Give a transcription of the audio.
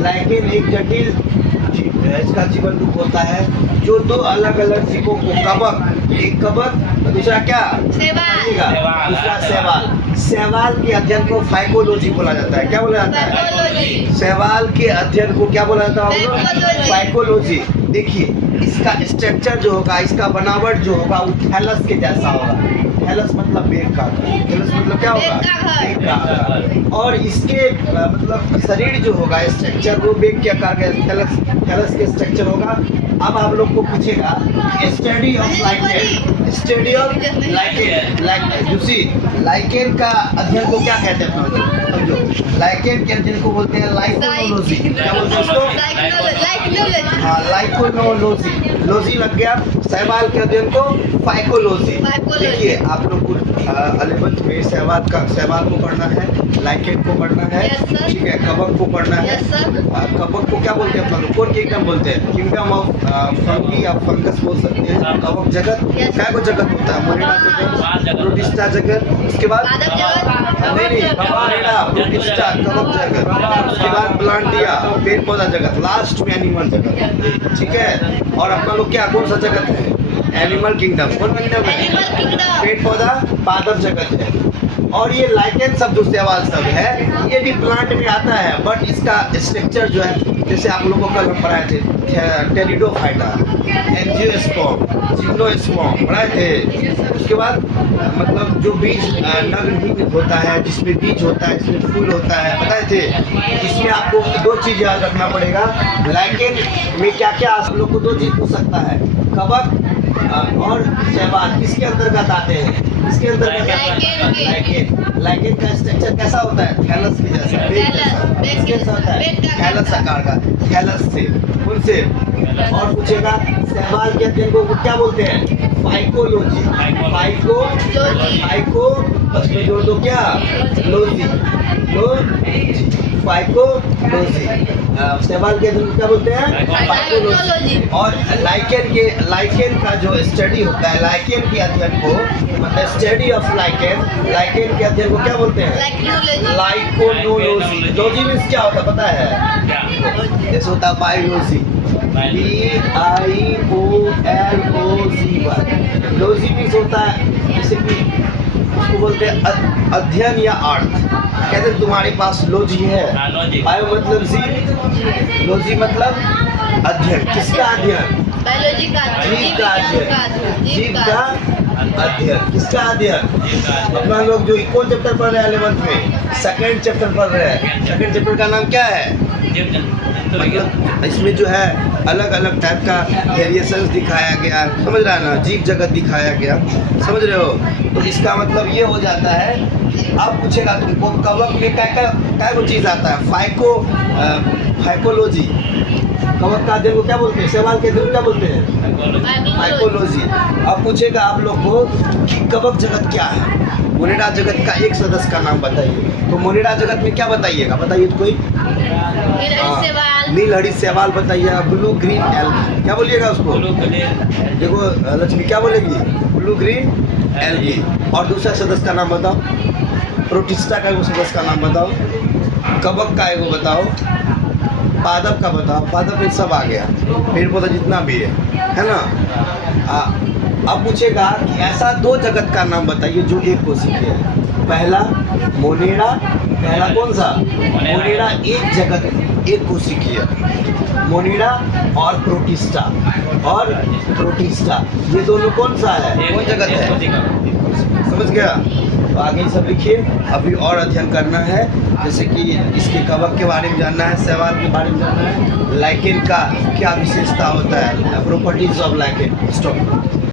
Lichen एक जटिल इसका जीवन रूप होता है जो दो अलग अलग जीवों को कवक, एक कवक दूसरा क्या दूसरा शैवाल। शैवाल के अध्ययन को फाइकोलॉजी बोला जाता है। क्या बोला जाता है? शैवाल के अध्ययन को क्या बोला जाता है? फाइकोलॉजी। देखिए इसका स्ट्रक्चर जो होगा, इसका बनावट जो होगा वो थैलस के जैसा होगा। थैलस मतलब बेग का, थैलस मतलब क्या होगा? बेग का। और इसके मतलब शरीर जो होगा स्ट्रक्चर वो बेग के आकार का थैलस के स्ट्रक्चर होगा। अब आप लोग को पूछेगा study of lichen, study of lichen, lichen का अध्ययन को क्या कहते हैं? समझो, लाइकेन के अध्ययन को बोलते हैं लाइकोनोलॉजी। क्या बोलते हैं उसको? हाँ, लाइकोनोलॉजी। लॉजी लग गया। शैवाल के अध्ययन को फाइकोलॉजी। देखिए आप लोग को 11th में शैवाल को पढ़ना है, लाइकेन को पढ़ना है, ठीक है, कवक को पढ़ना है। कवक को क्या बोलते हैं? कौन किंगडम बोलते हैं? किंगडम ऑफ फंगी या फंगस बोल सकते हैं। कवक जगत क्या को जगत होता है? मोनिडा जगत, प्रोटिस्टा जगत। उसके बाद मोनिडा, प्रोटिस्टा, कवक जगत। उसके बाद प्लांटिया, पेड़ पौधा जगत। लास्ट में एनिमल जगत, ठीक है। और अपना लोग क्या कौन सा जगत है? Animal kingdom. कौन किंगडम है? पेड़ पौधा पादप जगत है। और ये लाइकेन सब जो शैवाल सब है ये भी प्लांट में आता है, बट इसका स्ट्रक्चर जो है जैसे आप लोगों को कल हम पढ़ाए थे टेरिडोफाइटा, एंजियोस्पर्म, जिम्नोस्पर्म पढ़ाए थे। उसके बाद मतलब जो बीज नग्न होता है, जिसमें बीज होता है, जिसमें फूल होता है, बताए थे। इसमें आपको दो चीज़ याद रखना पड़ेगा। लाइकेन में क्या क्या आप लोग को दो चीज़ पूछ सकता है, कवक और शैवाल किसके अंतर्गत आते हैं? इसके अंतर्गत लाइकेन का स्ट्रक्चर कैसा होता है? थैलस के जैसा, बेग जैसा। कैसा होता है? थैलस आकार का, थैलस से उनसे। और पूछेगा शैवाल के अध्ययन को क्या बोलते हैं? फाइकोलॉजी। फाइको बस में जोड़ दो क्या? Logy, phycology. शैवाल के अध्ययन को क्या बोलते हैं? फाइकोलॉजी। और लाइकेन का जो स्टडी होता है, लाइकेन के अध्ययन को मतलब स्टडी ऑफ लाइकेन के अध्ययन को क्या बोलते हैं? लाइकोनोलॉजी। लॉजी मीन्स क्या होता है पता है? जैसे होता है बायोलॉजी, BIOLOGY। लॉजी मीन्स होता है जैसे कि उसको बोलते हैं अध्ययन या अर्थ। कहते हैं तुम्हारे पास लॉजी है, बायो मतलब जी, लॉजी मतलब अध्ययन। किसका अध्ययन? जीव का अध्ययन। जीव का अध्ययन। किसका अध्ययन? अपना लोग जो कौन चैप्टर पढ़ रहे हैं 11th में? सेकंड चैप्टर पढ़ रहे हैं। सेकंड चैप्टर का नाम क्या है? मतलब इसमें जो है अलग अलग टाइप का वेरिएशंस दिखाया गया, समझ रहा है ना? जीव जगत दिखाया गया, समझ रहे हो? तो इसका मतलब ये हो जाता है। अब पूछेगा तुमको कवक में क्या वो चीज़ आता है? फाइकोलॉजी। कवक का अध्ययन को क्या बोलते हैं? शैवाल के अध्ययन को क्या बोलते हैं? फाइकोलॉजी। अब पूछेगा आप लोग को कि कवक जगत क्या है? मोनिडा जगत का एक सदस्य का नाम बताइए। तो मोनिडा जगत में क्या बताइएगा? बताइए तो कोई। नीलहरी शैवाल बताइए। ब्लू ग्रीन एल्गी क्या बोलिएगा उसको? देखो लक्ष्मी क्या बोलेगी? Blue green algae. और दूसरा सदस्य का नाम बताओ। प्रोटिस्टा का एगो सदस्य का नाम बताओ। कवक का एगो बताओ। पादप का बताओ। पादप में सब आ गया, पेड़ पौधा जितना भी है ना। अब पूछेगा कि ऐसा दो जगत का नाम बताइए जो एक कोशिकीय है। पहला मोनेडा, पहला कौन सा? मोनेडा एक जगत एक कोशिकीय। मोनेडा और प्रोटिस्टा ये दोनों कौन सा है? कौन जगत है? समझ गया? तो आगे सब लिखिए। अभी और अध्ययन करना है, जैसे कि इसके कवक के बारे में जानना है, शैवाल के बारे में जानना है, लाइकेन का क्या विशेषता होता है, प्रॉपर्टीज ऑफ लाइकेन। स्टॉप।